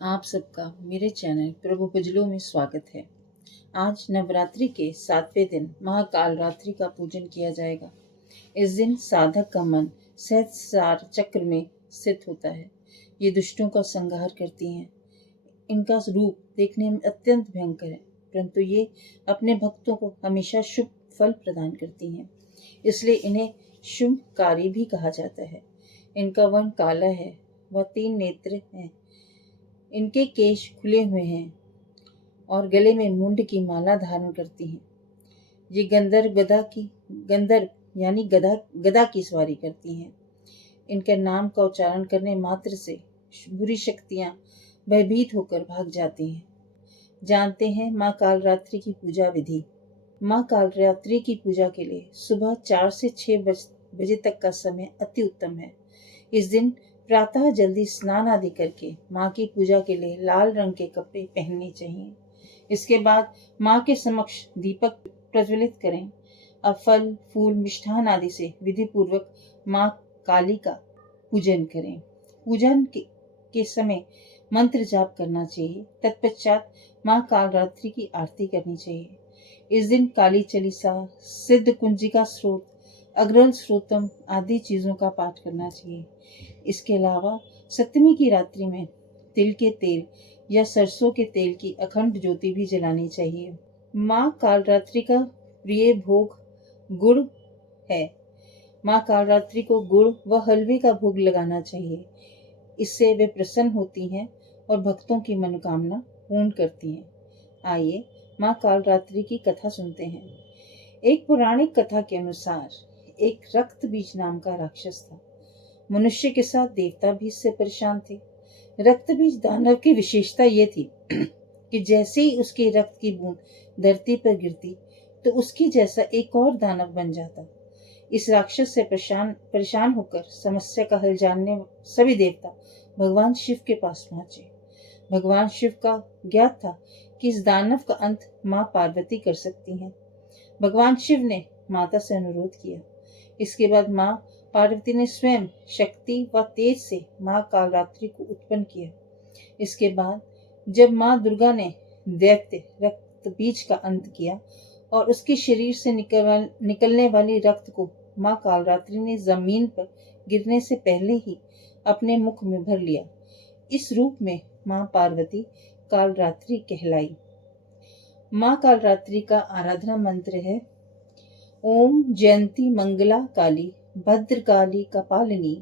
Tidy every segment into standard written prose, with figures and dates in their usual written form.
आप सबका मेरे चैनल प्रभु भजलों में स्वागत है। आज नवरात्रि के 7वें दिन महाकाल रात्रि का पूजन किया जाएगा। इस दिन साधक का मन सहस्रार चक्र में स्थित होता है। ये दुष्टों का संहार करती हैं। इनका रूप देखने में अत्यंत भयंकर है, परंतु ये अपने भक्तों को हमेशा शुभ फल प्रदान करती हैं। इसलिए इन्हें शुभकारी भी कहा जाता है। इनका वर्ण काला है, वह 3 नेत्र हैं। इनके केश खुले हुए हैं और गले में मुंड की माला धारण करती हैं। ये गंधर्व यानी गदा की सवारी करती हैं। इनके नाम का उच्चारण करने मात्र से बुरी शक्तियां भयभीत होकर भाग जाती हैं। जानते हैं माँ कालरात्रि की पूजा विधि। माँ कालरात्रि की पूजा के लिए सुबह 4 से 6 बजे तक का समय अति उत्तम है। इस दिन प्रातः जल्दी स्नान आदि करके माँ की पूजा के लिए लाल रंग के कपड़े पहनने चाहिए। इसके बाद माँ के समक्ष दीपक प्रज्वलित करें। अब फल फूल मिष्ठान आदि से विधि पूर्वक माँ काली का पूजन करें। पूजन के समय मंत्र जाप करना चाहिए। तत्पश्चात माँ कालरात्रि की आरती करनी चाहिए। इस दिन काली चालीसा, सिद्ध कुंजिका स्रोत, अग्रल स्रोतम आदि चीजों का पाठ करना चाहिए। इसके अलावा सप्तमी की रात्रि में तिल के तेल या सरसों के तेल की अखंड ज्योति भी जलानी चाहिए। माँ कालरात्रि का प्रिय भोग गुड़ है। माँ कालरात्रि को गुड़ व हलवे का भोग लगाना चाहिए। इससे वे प्रसन्न होती हैं और भक्तों की मनोकामना पूर्ण करती हैं। आइए माँ कालरात्रि की कथा सुनते हैं। एक पौराणिक कथा के अनुसार एक रक्त बीज नाम का राक्षस था। मनुष्य के साथ देवता भी इससे परेशान थे। रक्त बीज दानव की विशेषता ये थी कि जैसे ही उसके रक्त की बूंद धरती पर गिरती तो उसकी जैसा एक और दानव बन जाता। इस राक्षस से परेशान होकर समस्या का हल जानने सभी देवता भगवान शिव के पास पहुंचे। भगवान शिव का ज्ञात था कि इस दानव का अंत माँ पार्वती कर सकती हैं। भगवान शिव ने माता से अनुरोध किया। इसके बाद माँ पार्वती ने स्वयं शक्ति व तेज से माँ कालरात्रि को उत्पन्न किया। इसके बाद जब माँ दुर्गा ने दैत्य रक्त बीज का अंत किया और उसके शरीर से निकलने वाली रक्त को माँ कालरात्रि ने जमीन पर गिरने से पहले ही अपने मुख में भर लिया। इस रूप में माँ पार्वती कालरात्रि कहलाई। माँ कालरात्रि का आराधना मंत्र है ओम जयंती मंगला काली भद्रकाली कपालिनी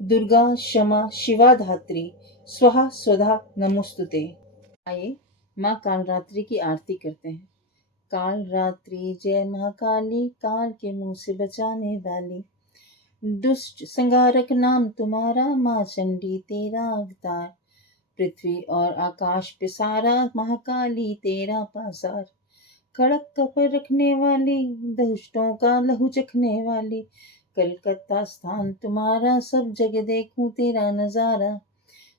दुर्गा क्षमा शिवा धात्री स्वाहा स्वधा नमोस्तुते। आइए माँ कालरात्रि की आरती करते हैं। काल रात्रि जय महाकाली, काल के मुंह से बचाने वाली, दुष्ट संगारक नाम तुम्हारा, माँ चंडी तेरा अवतार, पृथ्वी और आकाश पे सारा महाकाली तेरा पासार, खड़क कपर रखने वाली, दुष्टों का लहू चखने वाली, कलकत्ता स्थान तुम्हारा, सब जगह देखूं तेरा नजारा,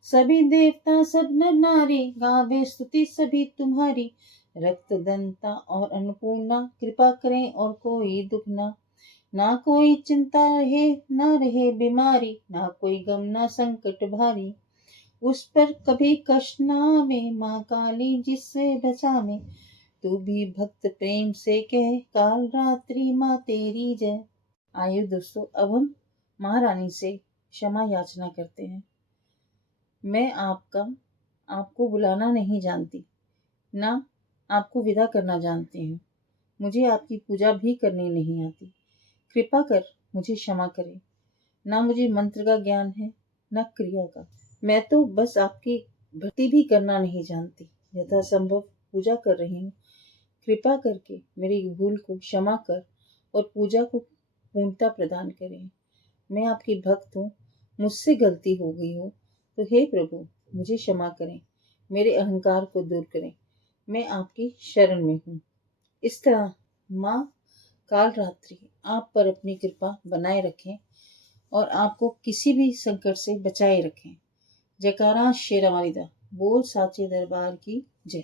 सभी देवता सब नर नारी गावे स्तुति सभी तुम्हारी, रक्त दंता और अन्नपूर्णा कृपा करें और कोई दुख ना कोई चिंता रहे, ना रहे बीमारी, ना कोई गम ना संकट भारी, उस पर कभी कष्ट ना आवे, माँ काली जिससे बचावे, तू भी भक्त प्रेम से कह काल रात्रि माँ तेरी जय। आइए दोस्तों, अब हम महारानी से क्षमा याचना करते हैं। मैं आपको बुलाना नहीं जानती, ना आपको विदा करना जानती हूँ। मुझे आपकी पूजा भी करनी नहीं आती। कृपा कर मुझे क्षमा करें। ना मुझे मंत्र का ज्ञान है, न क्रिया का। मैं तो बस आपकी भक्ति भी करना नहीं जानती। यथासंभव पूजा कर रही हूँ। कृपा करके मेरी भूल को क्षमा कर और पूजा को पूर्णता प्रदान करें। मैं आपकी भक्त हूँ, मुझसे गलती हो गई हो तो हे प्रभु मुझे क्षमा करें, मेरे अहंकार को दूर करें। मैं आपकी शरण में हूँ। इस तरह माँ कालरात्रि आप पर अपनी कृपा बनाए रखें और आपको किसी भी संकट से बचाए रखें। जयकारा शेरा वालिदा, बोल साचे दरबार की जय।